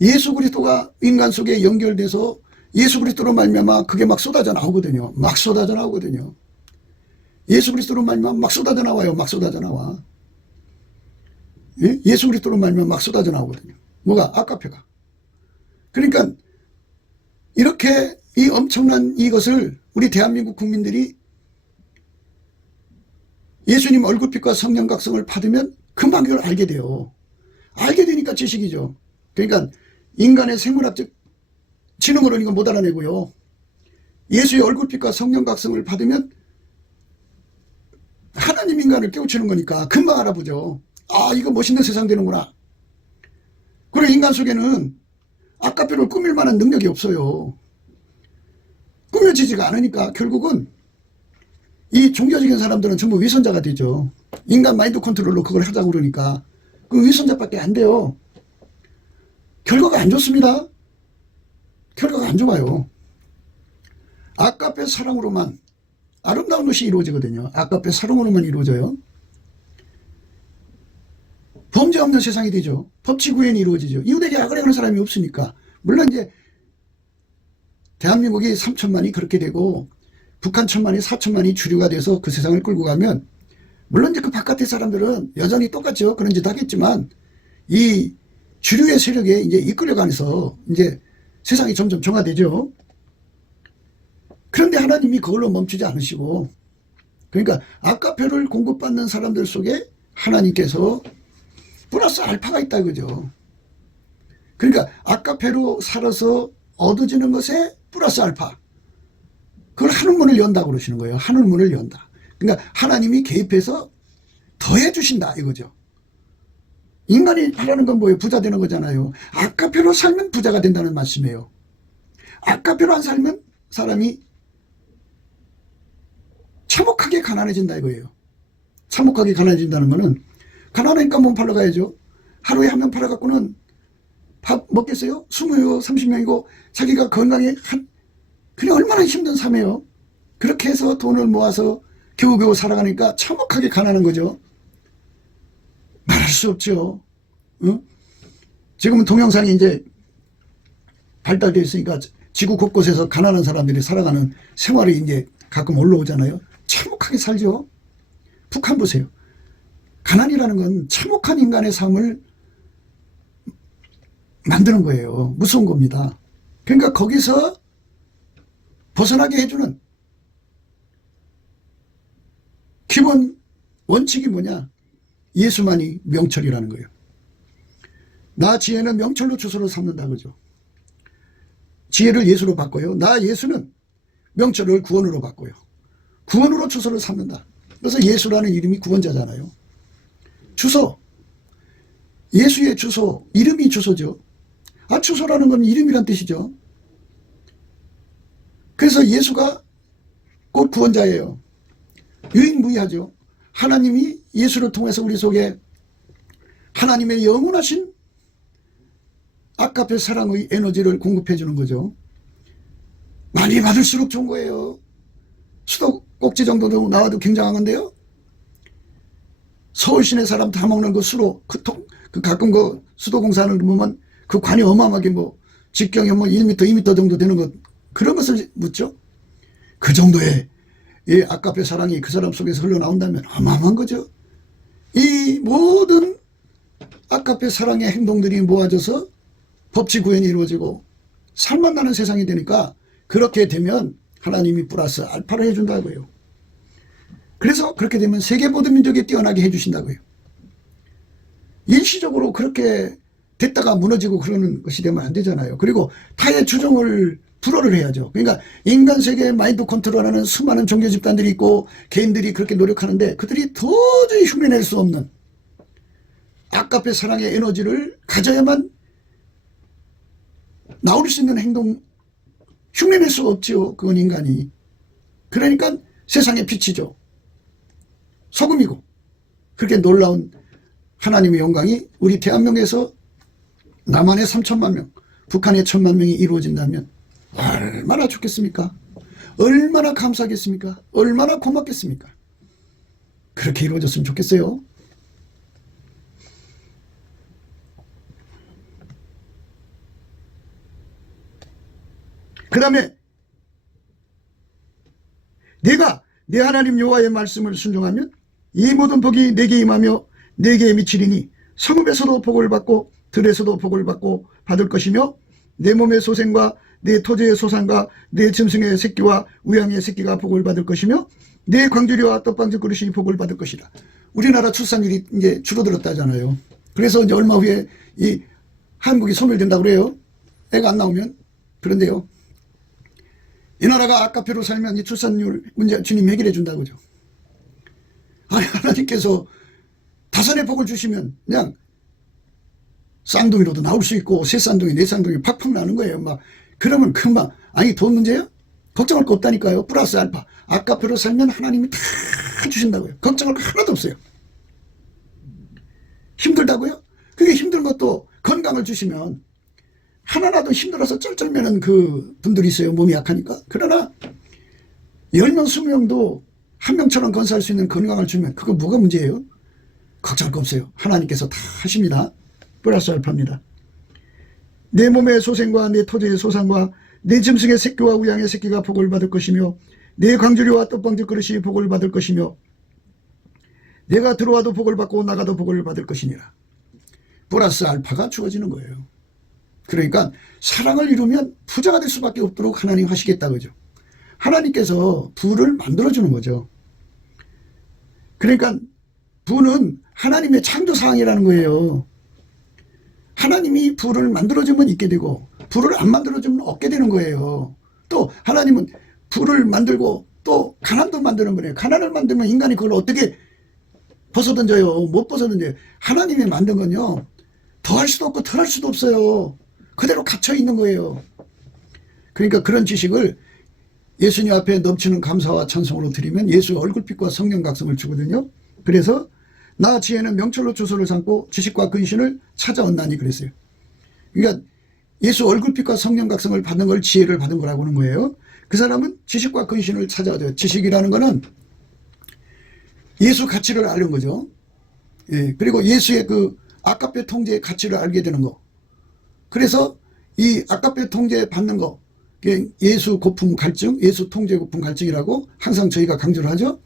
예수 그리스도가 인간 속에 연결돼서 예수 그리스도로 말미암아 그게 막 쏟아져 나오거든요. 막 쏟아져 나오거든요. 예수 그리스도로 말미암아 막 쏟아져 나와요. 막 쏟아져 나와. 예? 예수 그리스도로 말미암아 막 쏟아져 나오거든요. 뭐가? 아카페가. 그러니까 이렇게 이 엄청난 이것을 우리 대한민국 국민들이 예수님 얼굴빛과 성령 각성을 받으면 금방 이걸 알게 돼요. 알게 되니까 지식이죠. 그러니까 인간의 생물학적 지능으로는 이거 못 알아내고요. 예수의 얼굴빛과 성령 각성을 받으면 하나님 인간을 깨우치는 거니까 금방 알아보죠. 아, 이거 멋있는 세상 되는구나. 그리고 인간 속에는 아까페를 꾸밀 만한 능력이 없어요. 꾸며지지가 않으니까 결국은 이 종교적인 사람들은 전부 위선자가 되죠. 인간 마인드 컨트롤로 그걸 하자고 그러니까 그 위선자밖에 안 돼요. 결과가 안 좋습니다. 결과가 안 좋아요. 아까페 사랑으로만 아름다운 것이 이루어지거든요. 아까페 사랑으로만 이루어져요. 범죄 없는 세상이 되죠. 법치 구현이 이루어지죠. 이웃에게 악을 행하는 사람이 없으니까. 물론 이제 대한민국이 3천만이 그렇게 되고 북한 1,000만이 4천만이 주류가 돼서 그 세상을 끌고 가면, 물론 이제 그 바깥의 사람들은 여전히 똑같죠. 그런 짓 하겠지만 이 주류의 세력에 이제 이끌려가면서 이제 세상이 점점 정화되죠. 그런데 하나님이 그걸로 멈추지 않으시고, 그러니까 아까페를 공급받는 사람들 속에 하나님께서 플러스 알파가 있다 그죠. 그러니까 아까페로 살아서 얻어지는 것에 플러스 알파, 그걸 하늘 문을 연다고 그러시는 거예요. 하늘 문을 연다. 그러니까 하나님이 개입해서 더해 주신다 이거죠. 인간이 바라는 건 뭐예요? 부자 되는 거잖아요. 아까페로 살면 부자가 된다는 말씀이에요. 아까페로 안 살면 사람이 참혹하게 가난해진다 이거예요. 참혹하게 가난해진다는 거는, 가난하니까 몸 팔러 가야죠. 하루에 한 명 팔아갖고는 밥 먹겠어요? 20명, 30명이고 자기가 건강에 그냥 얼마나 힘든 삶이에요. 그렇게 해서 돈을 모아서 겨우겨우 살아가니까 참혹하게 가난한 거죠. 말할 수 없죠. 응? 지금은 동영상이 이제 발달되어 있으니까 지구 곳곳에서 가난한 사람들이 살아가는 생활이 이제 가끔 올라오잖아요. 참혹하게 살죠. 북한 보세요. 가난이라는 건 참혹한 인간의 삶을 만드는 거예요. 무서운 겁니다. 그러니까 거기서 벗어나게 해주는 기본 원칙이 뭐냐? 예수만이 명철이라는 거예요. 나 지혜는 명철로 주소를 삼는다 그죠. 지혜를 예수로 바꿔요. 나 예수는 명철을 구원으로 바꿔요. 구원으로 주소를 삼는다. 그래서 예수라는 이름이 구원자잖아요. 주소, 예수의 주소, 이름이 주소죠. 주소라는 건 이름이란 뜻이죠. 그래서 예수가 곧 구원자예요. 유일무이하죠. 하나님이 예수를 통해서 우리 속에 하나님의 영원하신 아까페 사랑의 에너지를 공급해 주는 거죠. 많이 받을수록 좋은 거예요. 수도꼭지 정도도 나와도 굉장한데요. 서울 시내 사람 다 먹는 그 수로, 가끔 그 수도공사를 보면 그 관이 어마어마하게 뭐 직경이 뭐 1m, 2m 정도 되는 것, 그런 것을 묻죠. 그 정도의 이 아까페 사랑이 그 사람 속에서 흘러나온다면 어마어마한 거죠. 이 모든 아까페 사랑의 행동들이 모아져서 법치 구현이 이루어지고 살만 나는 세상이 되니까, 그렇게 되면 하나님이 플러스 알파를 해준다고요. 그래서 그렇게 되면 세계 모든 민족이 뛰어나게 해주신다고요. 일시적으로 그렇게 됐다가 무너지고 그러는 것이 되면 안 되잖아요. 그리고 타의 주종을 불허를 해야죠. 그러니까 인간 세계의 마인드 컨트롤하는 수많은 종교 집단들이 있고 개인들이 그렇게 노력하는데, 그들이 도저히 흉내낼 수 없는 아까페 사랑의 에너지를 가져야만 나올 수 있는 행동, 흉내낼 수 없지요. 그건 인간이. 그러니까 세상의 빛이죠. 소금이고. 그렇게 놀라운 하나님의 영광이 우리 대한민국에서 남한의 3천만 명, 북한의 1,000만 명이 이루어진다면 얼마나 좋겠습니까? 얼마나 감사하겠습니까? 얼마나 고맙겠습니까? 그렇게 이루어졌으면 좋겠어요. 그 다음에 내가 내 하나님 여호와의 말씀을 순종하면 이 모든 복이 내게 임하며 내게 미치리니 성읍에서도 복을 받고 들에서도 복을 받고 받을 것이며 내 몸의 소생과 내 토지의 소산과 내 짐승의 새끼와 우양의 새끼가 복을 받을 것이며 내 광주리와 떡방지 그릇이 복을 받을 것이라. 우리나라 출산율이 이제 줄어들었다잖아요. 그래서 이제 얼마 후에 이 한국이 소멸된다고 그래요. 애가 안 나오면. 그런데요, 이 나라가 아까페로 살면 이 출산율 문제 주님 해결해 준다고죠. 아니, 하나님께서 다산의 복을 주시면 그냥 쌍둥이로도 나올 수 있고 세 쌍둥이, 네 쌍둥이 팍팍 나는 거예요. 막 그러면 금방, 아니 돈 문제예요? 걱정할 거 없다니까요. 플러스 알파. 아까페로 살면 하나님이 다 주신다고요. 걱정할 거 하나도 없어요. 힘들다고요? 그게 힘든 것도 건강을 주시면, 하나라도 힘들어서 쩔쩔매는 그 분들이 있어요. 몸이 약하니까. 그러나 10명, 20명도 한 명처럼 건사할 수 있는 건강을 주면 그거 뭐가 문제예요? 걱정할 거 없어요. 하나님께서 다 하십니다. 플러스 알파입니다. 내 몸의 소생과 내 토지의 소산과 내 짐승의 새끼와 우양의 새끼가 복을 받을 것이며 내 광주리와 떡방지 그릇이 복을 받을 것이며 내가 들어와도 복을 받고 나가도 복을 받을 것이니라. 플러스 알파가 주어지는 거예요. 그러니까 사랑을 이루면 부자가 될 수밖에 없도록 하나님 하시겠다 그죠. 하나님께서 부를 만들어주는 거죠. 그러니까 부는 하나님의 창조사항이라는 거예요. 하나님이 부를 만들어주면 있게 되고 부를 안 만들어주면 얻게 되는 거예요. 또 하나님은 부를 만들고 또 가난도 만드는 거예요. 가난을 만들면 인간이 그걸 어떻게 벗어던져요? 못 벗어던져요. 하나님이 만든 건요, 더할 수도 없고 덜할 수도 없어요. 그대로 갇혀 있는 거예요. 그러니까 그런 지식을 예수님 앞에 넘치는 감사와 찬송으로 드리면 예수의 얼굴빛과 성령 각성을 주거든요. 그래서 나 지혜는 명철로 주소를 삼고 지식과 근신을 찾아온다니 그랬어요. 그러니까 예수 얼굴빛과 성령 각성을 받는 걸 지혜를 받은 거라고 하는 거예요. 그 사람은 지식과 근신을 찾아와요. 지식이라는 거는 예수 가치를 아는 거죠. 예, 그리고 예수의 그 아까페 통제의 가치를 알게 되는 거. 그래서 이 아까페 통제 받는 거, 예수 고품 갈증, 예수 통제 고품 갈증이라고 항상 저희가 강조를 하죠.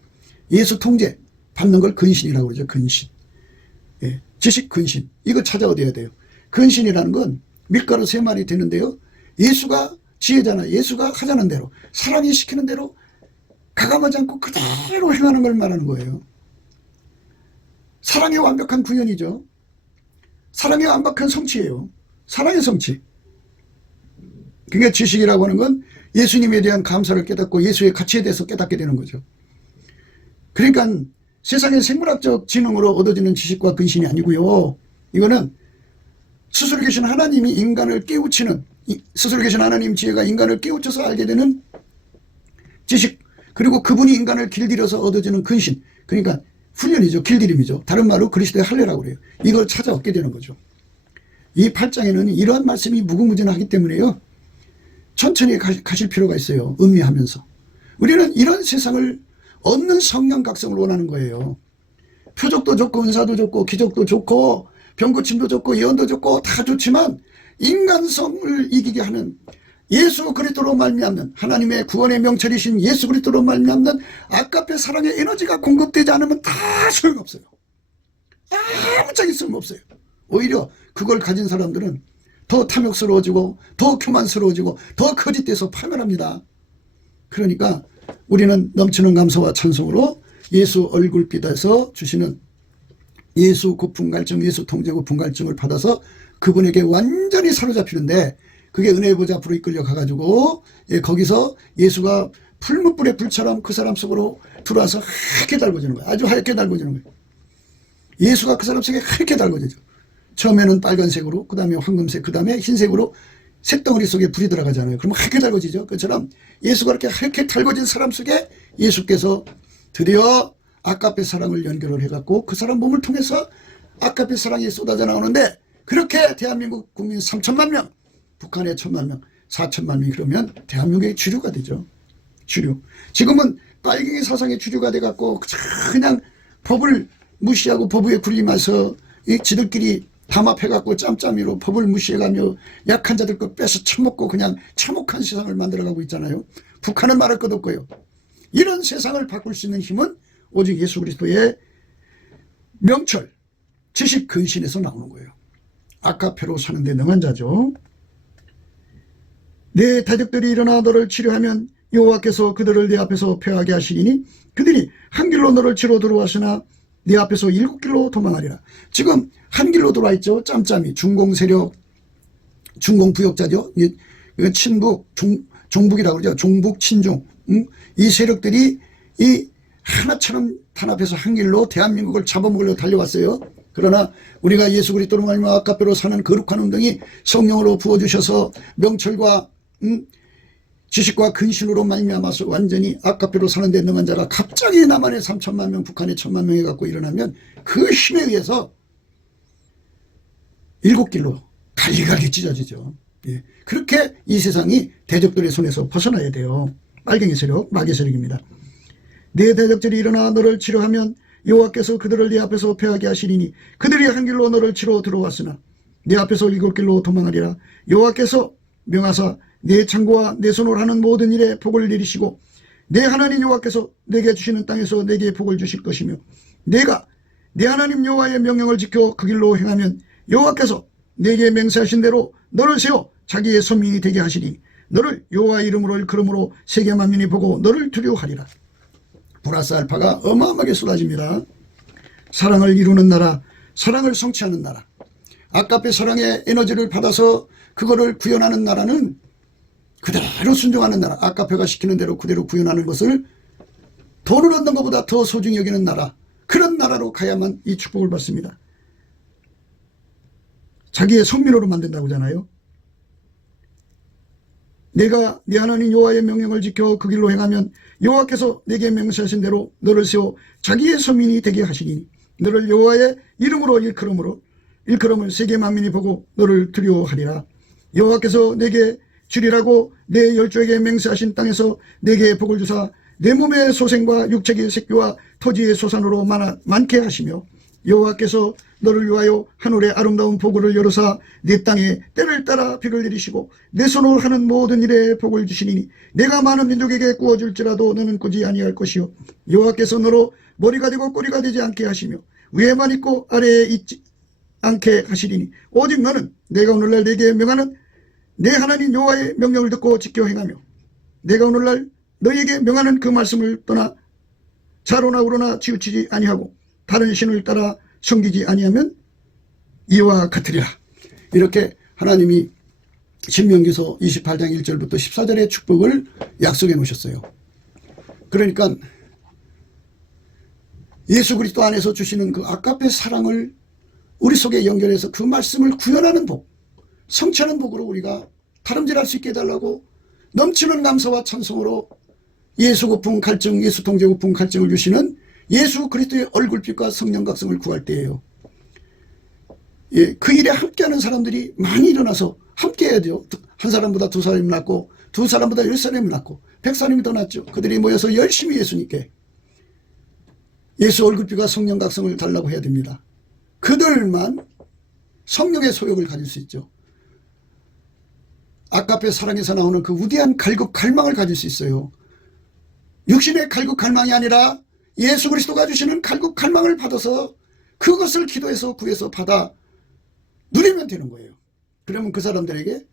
예수 통제 받는 걸 근신이라고 그러죠. 근신. 예, 지식 근신. 이거 찾아오셔야 돼요. 근신이라는 건 밀가루 3마리 되는데요. 예수가 지혜잖아. 예수가 하자는 대로, 사랑이 시키는 대로 가감하지 않고 그대로 행하는 걸 말하는 거예요. 사랑의 완벽한 구현이죠. 사랑의 완벽한 성취예요. 사랑의 성취. 그러니까 지식이라고 하는 건 예수님에 대한 감사를 깨닫고 예수의 가치에 대해서 깨닫게 되는 거죠. 그러니까 세상의 생물학적 지능으로 얻어지는 지식과 근신이 아니고요. 이거는 스스로 계신 하나님이 인간을 깨우치는, 스스로 계신 하나님 지혜가 인간을 깨우쳐서 알게 되는 지식, 그리고 그분이 인간을 길들여서 얻어지는 근신, 그러니까 훈련이죠. 길들임이죠. 다른 말로 그리스도의 할례라고 그래요. 이걸 찾아 얻게 되는 거죠. 이 8장에는 이러한 말씀이 무궁무진하기 때문에요, 천천히 가실 필요가 있어요. 음미하면서. 우리는 이런 세상을 얻는 성령 각성을 원하는 거예요. 표적도 좋고 은사도 좋고 기적도 좋고 병고침도 좋고 예언도 좋고 다 좋지만 인간성을 이기게 하는 예수 그리스도로 말미암는, 하나님의 구원의 명철이신 예수 그리스도로 말미암는 아까페 사랑의 에너지가 공급되지 않으면 다 소용없어요. 아무짝에 쓸모없어요. 오히려 그걸 가진 사람들은 더 탐욕스러워지고 더 교만스러워지고 더 거짓돼서 파멸합니다. 그러니까 우리는 넘치는 감사와 찬송으로 예수 얼굴빛에서 주시는 예수 고풍갈증, 예수 통제 고풍갈증을 받아서 그분에게 완전히 사로잡히는데, 그게 은혜의 보좌 앞으로 이끌려 가가지고 거기서 예수가 풀무불의 불처럼 그 사람 속으로 들어와서 하얗게 달궈지는 거예요. 아주 하얗게 달궈지는 거예요. 예수가 그 사람 속에 하얗게 달궈지죠. 처음에는 빨간색으로, 그 다음에 황금색, 그 다음에 흰색으로 색덩어리 속에 불이 들어가잖아요. 그러면 하얗게 달궈지죠. 그처럼 예수가 이렇게 하얗게 달궈진 사람 속에 예수께서 드디어 아까페 사랑을 연결을 해갖고 그 사람 몸을 통해서 아까페 사랑이 쏟아져 나오는데, 그렇게 대한민국 국민 3천만 명, 북한에 1천만 명, 4천만 명이 그러면 대한민국의 주류가 되죠. 주류. 지금은 빨갱이 사상의 주류가 돼갖고 그냥 법을 무시하고 법에 굴림해서 지들끼리 담합해갖고 짬짬이로 법을 무시해가며 약한 자들 거 뺏어 처먹고 그냥 참혹한 세상을 만들어가고 있잖아요. 북한은 말할 것 없고요. 이런 세상을 바꿀 수 있는 힘은 오직 예수 그리스도의 명철, 지식, 근신에서 나오는 거예요. 아까페로 사는 데 능한 자죠. 내 대적들이 일어나 너를 치료하면 여호와께서 그들을 내 앞에서 패하게 하시리니 그들이 한 길로 너를 치러 들어왔으나 내 앞에서 7길로 도망하리라. 지금 한 길로 들어와 있죠. 짬짬이 중공 세력, 중공 부역자죠. 친북, 종북이라고 그러죠. 종북, 친중. 이 세력들이 이 하나처럼 단합해서 한 길로 대한민국을 잡아먹으려고 달려왔어요. 그러나 우리가 예수 그리스도로 말미암아 아까페로 사는 거룩한 운동이 성령으로 부어주셔서 명철과 지식과 근신으로 말미암아서 완전히 아까페로 사는 데 능한 자가 갑자기 남한에 3천만 명, 북한에 1천만 명이 갖고 일어나면 그 힘에 의해서 7길로 갈리갈리 찢어지죠. 예. 그렇게 이 세상이 대적들의 손에서 벗어나야 돼요. 빨갱이 세력, 마귀 세력입니다. 내 대적들이 일어나 너를 치료하면 여호와께서 그들을 네 앞에서 패하게 하시리니 그들이 한 길로 너를 치러 들어왔으나 네 앞에서 7길로 도망하리라. 여호와께서 명하사 내 창고와 내 손으로 하는 모든 일에 복을 내리시고 내 하나님 여호와께서 내게 주시는 땅에서 내게 복을 주실 것이며 내가 내 하나님 여호와의 명령을 지켜 그 길로 행하면 여호와께서 내게 맹세하신 대로 너를 세워 자기의 선민이 되게 하시리니 너를 여호와의 이름으로 일컬음으로 세계 만민이 보고 너를 두려워하리라. 플러스 알파가 어마어마하게 쏟아집니다. 사랑을 이루는 나라, 사랑을 성취하는 나라, 아까페 사랑의 에너지를 받아서 그거를 구현하는 나라는 그대로 순종하는 나라, 아까페가 시키는 대로 그대로 구현하는 것을 돈을 얻는 것보다 더 소중히 여기는 나라, 그런 나라로 가야만 이 축복을 받습니다. 자기의 성민으로 만든다고 하잖아요. 내가 네 하나님 여호와의 명령을 지켜 그 길로 행하면 여호와께서 내게 맹세하신 대로 너를 세워 자기의 서민이 되게 하시니 너를 여호와의 이름으로 일컬음을 세계 만민이 보고 너를 두려워하리라. 여호와께서 내게 주리라고 내 열조에게 맹세하신 땅에서 내게 복을 주사 내 몸의 소생과 육체의 새끼와 토지의 소산으로 많게 하시며 여호와께서 너를 위하여 하늘의 아름다운 보고를 열어사 내 땅에 때를 따라 비를 내리시고 내 손으로 하는 모든 일에 복을 주시니 내가 많은 민족에게 구워줄지라도 너는 꾸지 아니할 것이요 여호와께서 너로 머리가 되고 꼬리가 되지 않게 하시며 위에만 있고 아래에 있지 않게 하시리니 오직 너는 내가 오늘날 내게 명하는 내 하나님 여호와의 명령을 듣고 지켜 행하며 내가 오늘날 너희에게 명하는 그 말씀을 떠나 좌로나 우로나 치우치지 아니하고 다른 신을 따라 섬기지 아니하면 이와 같으리라. 이렇게 하나님이 신명기서 28장 1절부터 14절의 축복을 약속해 놓으셨어요. 그러니까 예수 그리스도 안에서 주시는 그 아까페 사랑을 우리 속에 연결해서 그 말씀을 구현하는 복, 성취하는 복으로 우리가 다름질할 수 있게 해달라고 넘치는 감사와 찬송으로 예수 고품 갈증, 예수 통제 고품 갈증을 주시는 예수 그리스도의 얼굴빛과 성령 각성을 구할 때예요. 예, 그 일에 함께하는 사람들이 많이 일어나서 함께 해야 돼요. 한 사람보다 두 사람이 낫고 두 사람보다 10사람이 낫고 100사람이 더 낫죠. 그들이 모여서 열심히 예수님께 예수 얼굴빛과 성령 각성을 달라고 해야 됩니다. 그들만 성령의 소욕을 가질 수 있죠. 아까페 사랑에서 나오는 그 위대한 갈급 갈망을 가질 수 있어요. 육신의 갈급 갈망이 아니라 예수 그리스도가 주시는 갈급 갈망을 받아서 그것을 기도해서 구해서 받아 누리면 되는 거예요. 그러면 그 사람들에게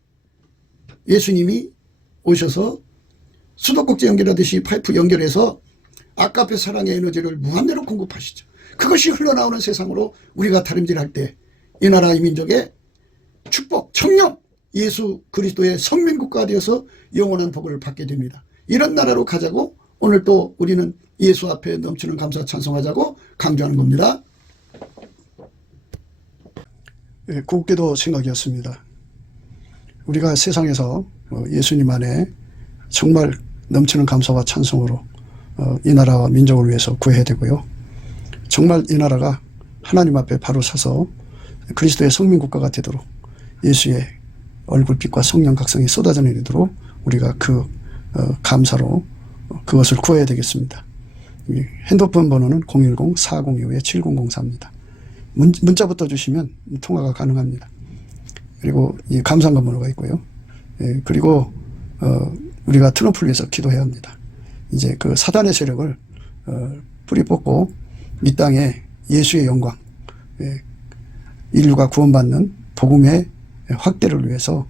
예수님이 오셔서 수도꼭지 연결하듯이 파이프 연결해서 아까페 사랑의 에너지를 무한대로 공급하시죠. 그것이 흘러나오는 세상으로 우리가 다름질할 때 이 나라 이 민족의 축복, 청령, 예수 그리스도의 성민국가가 되어서 영원한 복을 받게 됩니다. 이런 나라로 가자고 오늘 또 우리는 예수 앞에 넘치는 감사 찬송하자고 강조하는 겁니다. 예, 곱게도 생각이었습니다. 우리가 세상에서 예수님 안에 정말 넘치는 감사와 찬송으로 이 나라와 민족을 위해서 구해야 되고요. 정말 이 나라가 하나님 앞에 바로 서서 그리스도의 성민국가가 되도록 예수의 얼굴빛과 성령 각성이 쏟아져 내리도록 우리가 그 감사로 그것을 구해야 되겠습니다. 핸드폰 번호는 010-4025-7004입니다. 문자부터 주시면 통화가 가능합니다. 그리고 이 감사한 번호가 있고요. 예, 그리고 우리가 트럼프를 위해서 기도해야 합니다. 이제 그 사단의 세력을 뿌리 뽑고 이 땅에 예수의 영광, 인류가 구원받는 복음의 확대를 위해서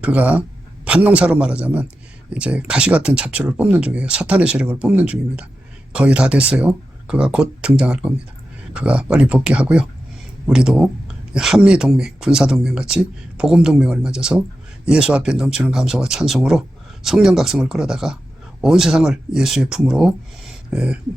그가 반농사로 말하자면 이제 가시 같은 잡초를 뽑는 중이에요. 사탄의 세력을 뽑는 중입니다. 거의 다 됐어요. 그가 곧 등장할 겁니다. 그가 빨리 복귀하고요. 우리도 한미동맹, 군사동맹 같이 복음동맹을 맺어서 예수 앞에 넘치는 감사와 찬송으로 성령 각성을 끌어다가 온 세상을 예수의 품으로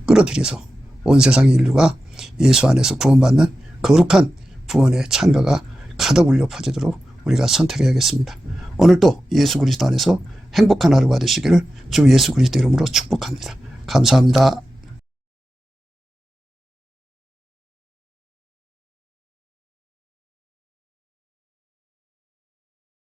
끌어들여서 온 세상의 인류가 예수 안에서 구원받는 거룩한 구원의 찬가가 가득 울려 퍼지도록 우리가 선택해야겠습니다. 오늘도 예수 그리스도 안에서 행복한 하루가 되시기를 주 예수 그리스도 이름으로 축복합니다. 감사합니다.